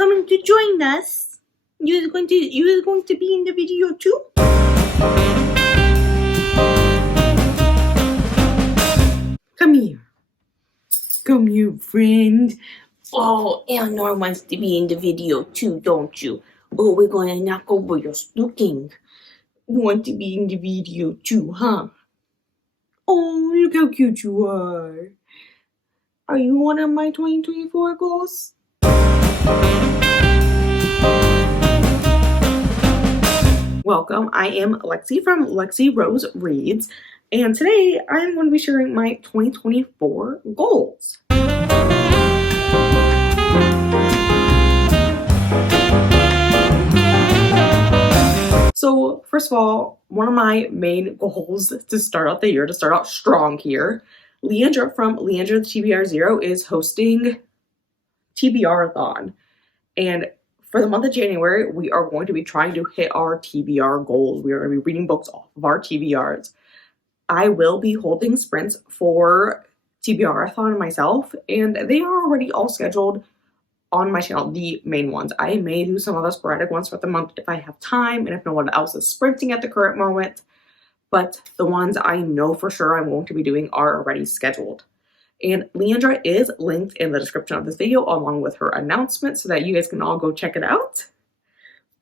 coming to join us? You are going to be in the video too? Come here. Come here, friend. Oh, Eleanor wants to be in the video too, don't you? Oh, we're going to knock over your stocking. You want to be in the video too, huh? Oh, look how cute you are. Are you one of my 2024 goals? Welcome, I am Lexi from Lexi Rose Reads, and today I'm going to be sharing my 2024 goals. So first of all, one of my main goals to start out the year, to start out strong here, Leandra from Leandra the TBR Zero is hosting TBR-a-thon. And for the month of January, we are going to be trying to hit our TBR goals. We are going to be reading books off of our TBRs. I will be holding sprints for TBR-a-thon myself, and they are already all scheduled on my channel, the main ones. I may do some of the sporadic ones for the month if I have time and if no one else is sprinting at the current moment, but the ones I know for sure I'm going to be doing are already scheduled. And Leandra is linked in the description of this video along with her announcement so that you guys can all go check it out.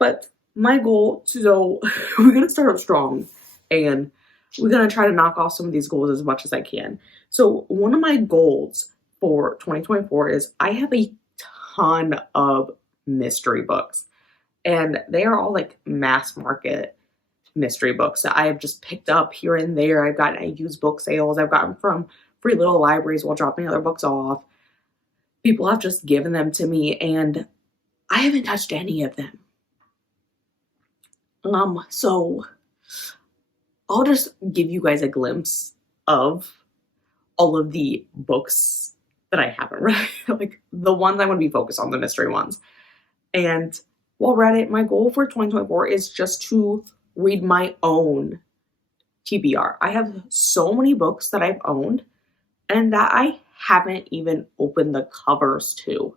But my goal, so we're going to start up strong and we're going to try to knock off some of these goals as much as I can. So one of my goals for 2024 is I have a ton of mystery books, and they are all like mass market mystery books that I have just picked up here and there. I've gotten at used book sales. I've gotten from free little libraries while dropping other books off. People have just given them to me, and I haven't touched any of them. So I'll just give you guys a glimpse of all of the books that I haven't read, like the ones I want to be focused on, the mystery ones. And while we're at it, my goal for 2024 is just to read my own TBR. I have so many books that I've owned and that I haven't even opened the covers to.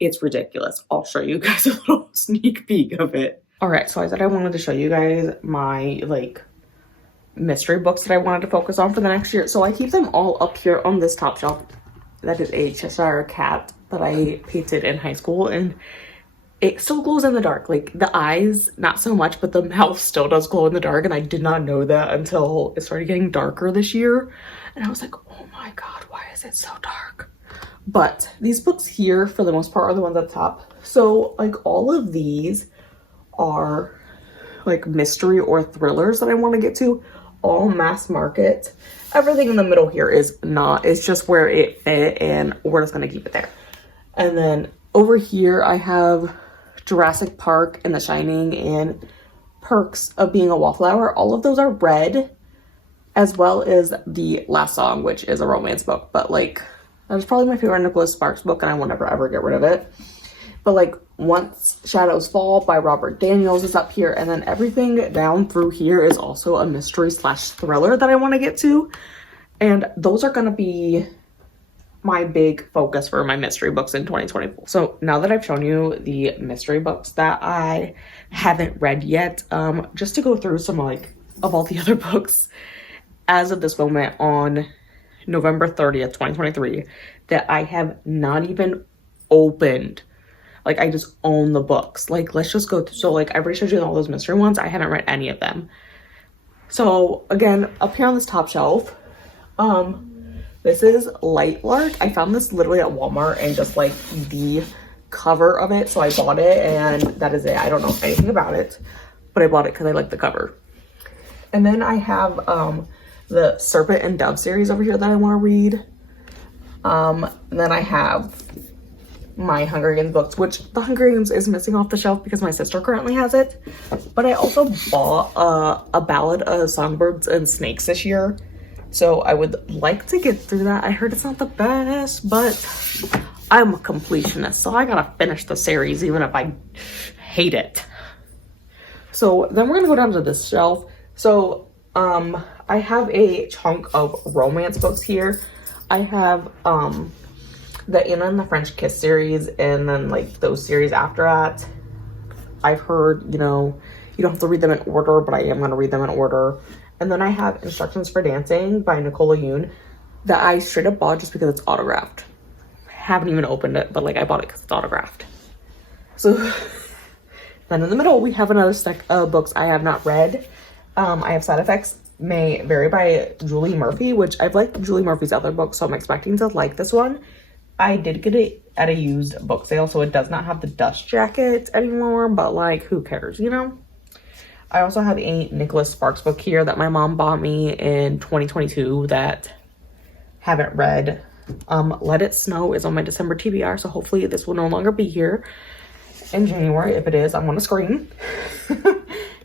It's ridiculous. I'll show you guys a little sneak peek of it. All right, so I said I wanted to show you guys my mystery books that I wanted to focus on for the next year. So I keep them all up here on this top shelf. That is a Cheshire cat that I painted in high school, and it still glows in the dark. Like the eyes, not so much, but the mouth still does glow in the dark, and I did not know that until it started getting darker this year. And I was like, oh my god, why is it so dark? But these books here, for the most part, are the ones at the top. So like all of these are like mystery or thrillers that I want to get to, all mass market. Everything in the middle here is not, it's just where it fit and we're just going to keep it there. And then over here I have Jurassic Park and The Shining and Perks of Being a Wallflower. All of those are read, as well as The Last Song, which is a romance book. But that was probably my favorite Nicholas Sparks book and I will never ever get rid of it. But Once Shadows Fall by Robert Daniels is up here, and then everything down through here is also a mystery / thriller that I want to get to. And those are going to be my big focus for my mystery books in 2024. So now that I've shown you the mystery books that I haven't read yet, just to go through some of all the other books as of this moment on November 30th, 2023, that I have not even opened. I just own the books. Let's just go through. So I've already showed you all those mystery ones. I haven't read any of them. So again, up here on this top shelf, this is Light Lark. I found this literally at Walmart and just the cover of it. So I bought it and that is it. I don't know anything about it, but I bought it because I like the cover. And then I have the Serpent and Dove series over here that I want to read. And then I have my Hunger Games books, which the Hunger Games is missing off the shelf because my sister currently has it. But I also bought a Ballad of Songbirds and Snakes this year. So I would like to get through that. I heard it's not the best, but I'm a completionist, so I gotta finish the series even if I hate it. So then we're gonna go down to this shelf. So I have a chunk of romance books here. I have the Anna and the French Kiss series, and then like those series after that. I've heard, you know, you don't have to read them in order, but I am going to read them in order. And then I have Instructions for Dancing by Nicola Yoon that I straight up bought just because it's autographed. Haven't even opened it, but like I bought it because it's autographed. So then in the middle, we have another stack of books I have not read. I have Side Effects May Vary by Julie Murphy, which I've liked Julie Murphy's other books, so I'm expecting to like this one. I did get it at a used book sale, so it does not have the dust jacket anymore, but like, who cares, you know? I also have a Nicholas Sparks book here that my mom bought me in 2022 that haven't read. Let It Snow is on my December TBR, so hopefully this will no longer be here in January. If it is, I'm on a screen.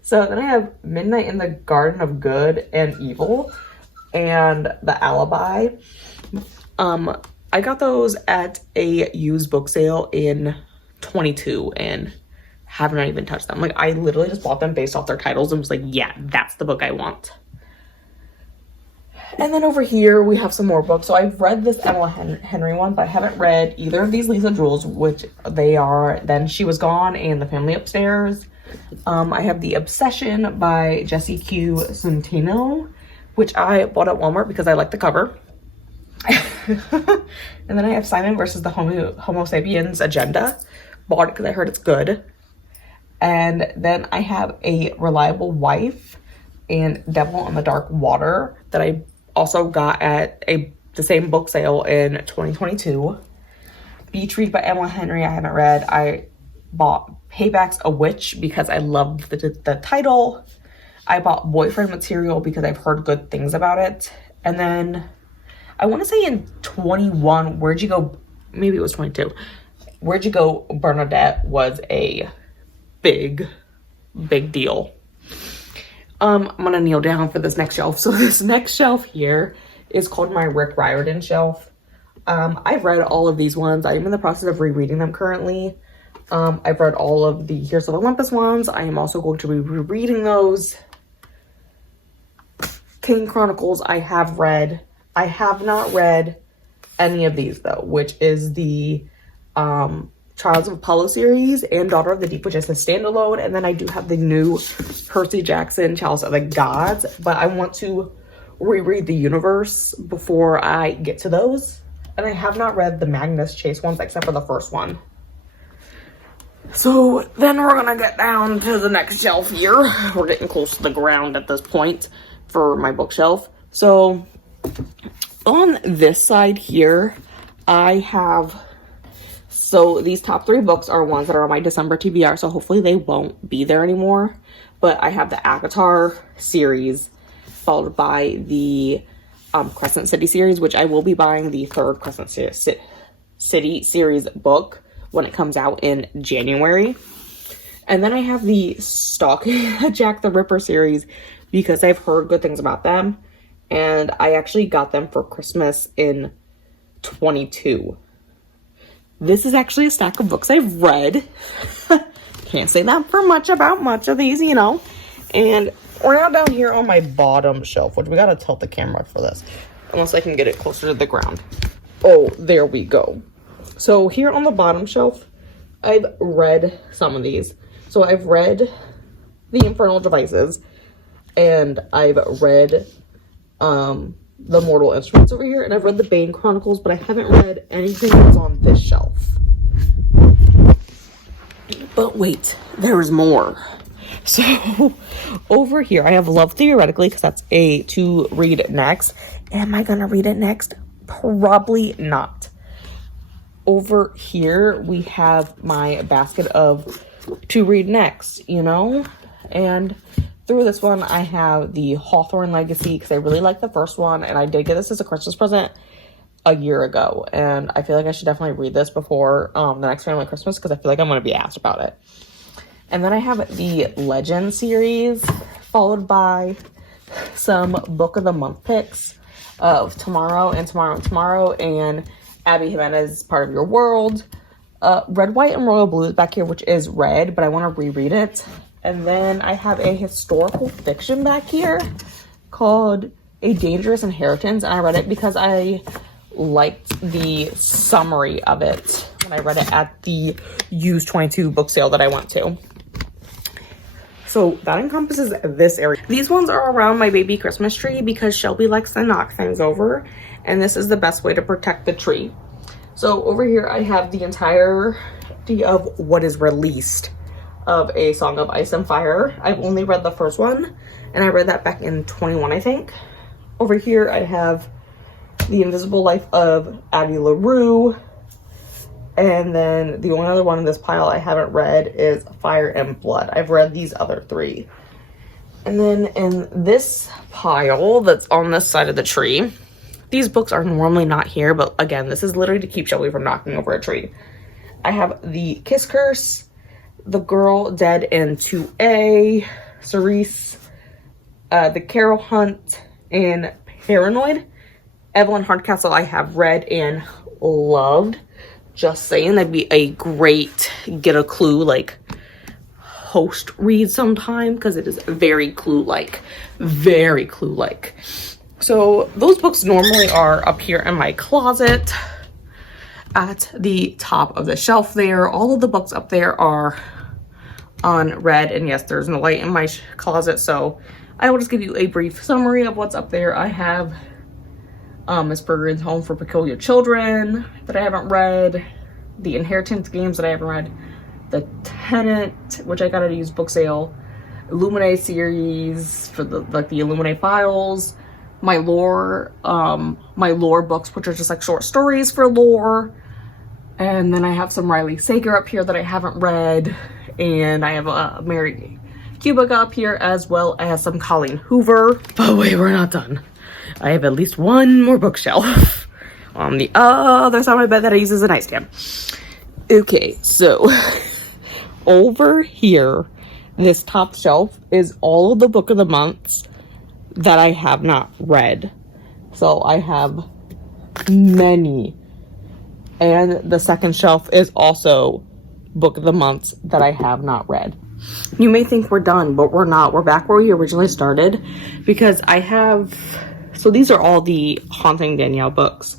So then I have Midnight in the Garden of Good and Evil and The Alibi. I got those at a used book sale in 22 and have not even touched them. Like, I literally just bought them based off their titles and was like, yeah, that's the book I want. And then over here, we have some more books. So I've read this Emma Henry one, but I haven't read either of these Lisa Jewels, which they are Then She Was Gone and The Family Upstairs. I have The Obsession by Jessie Q. Centeno, which I bought at Walmart because I like the cover. And then I have Simon versus the Homo Sapiens Agenda. Bought it because I heard it's good. And then I have A Reliable Wife and Devil in the Dark Water that I also got at the same book sale in 2022. Beach Read by Emma Henry I haven't read. I bought Payback's a Witch because I loved the title. I bought Boyfriend Material because I've heard good things about it. And then I want to say in 21, Where'd You Go? Maybe it was 22. Where'd You Go, Bernadette was a big deal. I'm gonna kneel down for this next shelf. So this next shelf here is called my Rick Riordan shelf. I've read all of these ones. I am in the process of rereading them currently. I've read all of the Here's of Olympus ones. I am also going to be rereading those. King Chronicles I have read. I have not read any of these though, which is the Trials of Apollo series and Daughter of the Deep, which is a standalone. And then I do have the new Percy Jackson Chalice of the Gods, but I want to reread the universe before I get to those. And I have not read the Magnus Chase ones except for the first one. So then we're gonna get down to the next shelf here. We're getting close to the ground at this point for my bookshelf. So on this side here, I have, so these top 3 books are ones that are on my December TBR, so hopefully they won't be there anymore. But I have the Avatar series, followed by the Crescent City series, which I will be buying the 3rd Crescent City series book when it comes out in January. And then I have the Stalking Jack the Ripper series because I've heard good things about them. And I actually got them for Christmas in 22. This is actually a stack of books I've read. Can't say that for much of these, you know. And we're now down here on my bottom shelf, which we gotta tilt the camera for this. Unless I can get it closer to the ground. Oh, there we go. So here on the bottom shelf, I've read some of these. So I've read The Infernal Devices. And I've read The Mortal Instruments over here. And I've read The Bane Chronicles, but I haven't read anything that's on this shelf. But wait, there's more. So over here, I have Love Theoretically, because that's a to read next. Am I gonna read it next? Probably not. Over here, we have my basket of to read next, you know? And through this one, I have the Hawthorne Legacy, because I really like the first one, and I did get this as a Christmas present a year ago. And I feel like I should definitely read this before the next family Christmas, because I feel like I'm going to be asked about it. And then I have the Legend series, followed by some Book of the Month picks of Tomorrow and Tomorrow and Tomorrow, and Abby Jimenez, Part of Your World. Red, White, and Royal Blue is back here, which is red, but I want to reread it. And then I have a historical fiction back here called A Dangerous Inheritance, and I read it because I liked the summary of it when I read it at the used 22 book sale that I went to. So that encompasses this area. These ones are around my baby Christmas tree because Shelby likes to knock things over, and this is the best way to protect the tree. So over here I have the entirety of what is released of A Song of Ice and Fire. I've only read the first one, and I read that back in 21, I think. Over here I have The Invisible Life of Addie LaRue. And then the only other one in this pile I haven't read is Fire and Blood. I've read these other three. And then in this pile that's on this side of the tree, these books are normally not here, but again, this is literally to keep Shelby from knocking over a tree. I have The Kiss Curse, The Girl Dead in 2A, Cerise, The Carol Hunt, and Paranoid. Evelyn Hardcastle I have read and loved. Just saying, that'd be a great get a clue like host read sometime, because it is very clue-like. Very clue-like. So those books normally are up here in my closet at the top of the shelf there. All of the books up there are unread, and yes, there's no light in my closet, so I will just give you a brief summary of what's up there. I have Miss Bergen's Home for Peculiar Children that I haven't read, the Inheritance Games that I haven't read, the Tenant, which I got at a used book sale, Illuminae series for the Illuminae files, my lore books, which are just like short stories for lore, and then I have some Riley Sager up here that I haven't read, and I have Mary Kubica up here, as well as some Colleen Hoover. But wait, we're not done. I have at least one more bookshelf on the other side of my bed that I use as a nightstand. Okay, so over here, this top shelf is all of the book of the months that I have not read. So I have many. And the second shelf is also book of the months that I have not read. You may think we're done, but we're not. We're back where we originally started, because I have... So these are all the Haunting Danielle books,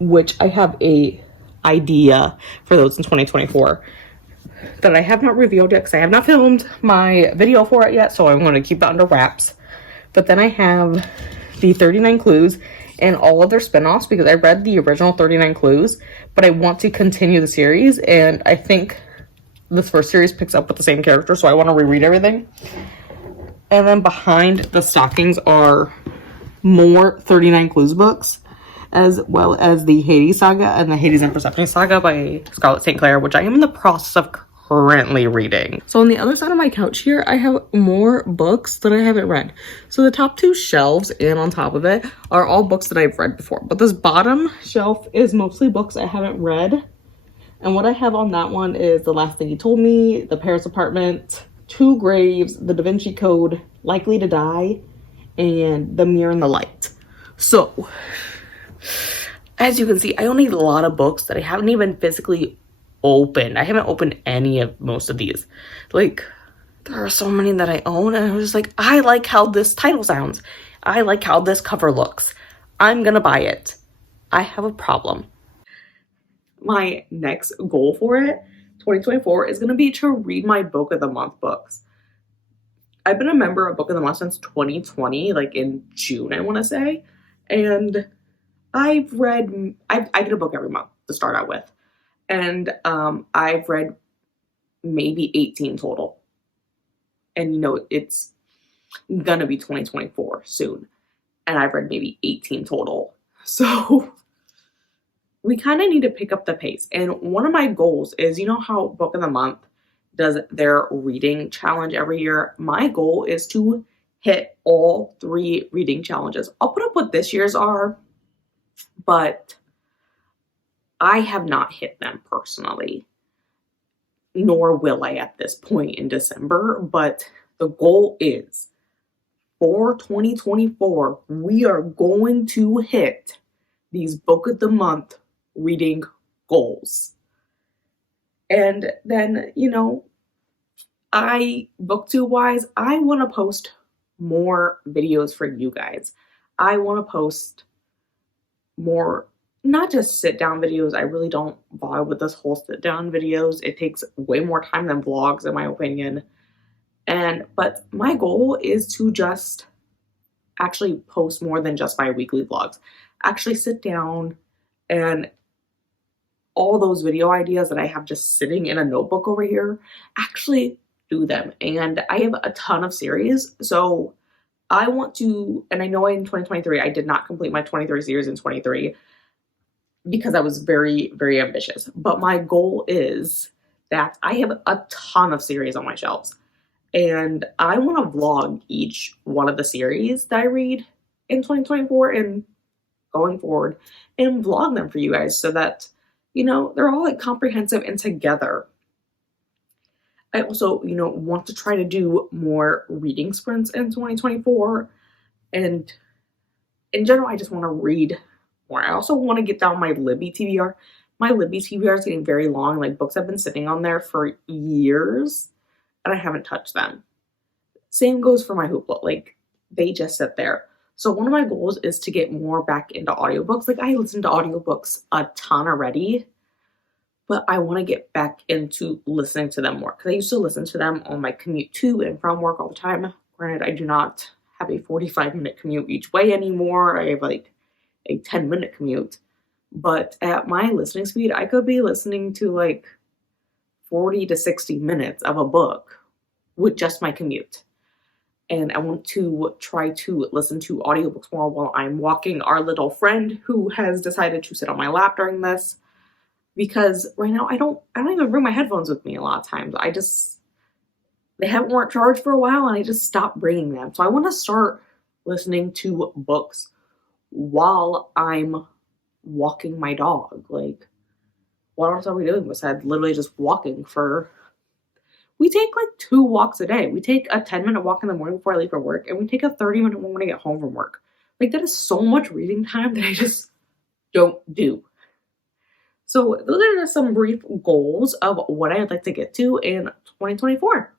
which I have a idea for those in 2024 that I have not revealed yet, because I have not filmed my video for it yet, so I'm going to keep it under wraps. But then I have the 39 Clues and all of their spinoffs, because I read the original 39 Clues, but I want to continue the series, and I think this first series picks up with the same character, so I want to reread everything. And then behind the stockings are more 39 Clues books, as well as the Hades Saga and the Hades and Persephone Saga by Scarlett St. Clair, which I am in the process of currently reading. So on the other side of my couch here, I have more books that I haven't read. So the top two shelves and on top of it are all books that I've read before, but this bottom shelf is mostly books I haven't read. And what I have on that one is The Last Thing He Told Me, The Paris Apartment, Two Graves, The Da Vinci Code, Likely to Die, and The Mirror and the Light. So, as you can see, I own a lot of books that I haven't even physically opened. I haven't opened any of most of these. Like, there are so many that I own, and I was just like, I like how this title sounds. I like how this cover looks. I'm gonna buy it. I have a problem. My next goal for it, 2024, is gonna be to read my Book of the Month books. I've been a member of Book of the Month since 2020, like in June, I want to say. And I've read, I get a book every month to start out with. And I've read maybe 18 total. And you know, it's gonna be 2024 soon. And I've read maybe 18 total. So we kind of need to pick up the pace. And one of my goals is, you know how Book of the Month does their reading challenge every year? My goal is to hit all 3 reading challenges. I'll put up what this year's are, but I have not hit them personally, nor will I at this point in December. But the goal is, for 2024, we are going to hit these Book of the Month reading goals. And then, you know, booktube wise, I want to post more videos for you guys. I want to post more not just sit down videos. I really don't vibe with this whole sit down videos. It takes way more time than vlogs, in my opinion. But my goal is to just actually post more than just my weekly vlogs. Actually sit down and all those video ideas that I have just sitting in a notebook over here, actually do them. And I have a ton of series. So I want to, and I know in 2023, I did not complete my 23 series in 23 because I was very, very ambitious. But my goal is that I have a ton of series on my shelves. And I want to vlog each one of the series that I read in 2024 and going forward and vlog them for you guys so that, they're all like comprehensive and together. I also, want to try to do more reading sprints in 2024. And in general, I just want to read more. I also want to get down my Libby TBR. My Libby TBR is getting very long. Like, books have been sitting on there for years and I haven't touched them. Same goes for my Hoopla. Like, they just sit there. So one of my goals is to get more back into audiobooks. Like, I listen to audiobooks a ton already, but I want to get back into listening to them more because I used to listen to them on my commute to and from work all the time. Granted, I do not have a 45-minute commute each way anymore. I have like a 10-minute commute. But at my listening speed, I could be listening to like 40 to 60 minutes of a book with just my commute. And I want to try to listen to audiobooks more while I'm walking our little friend who has decided to sit on my lap during this. Because right now I don't even bring my headphones with me a lot of times. They weren't charged for a while and I just stopped bringing them. So I want to start listening to books while I'm walking my dog. Like, what else are we doing besides literally just walking we take like 2 walks a day. We take a 10-minute walk in the morning before I leave for work, and we take a 30-minute one when I get home from work. Like, that is so much reading time that I just don't do. So those are just some brief goals of what I'd like to get to in 2024.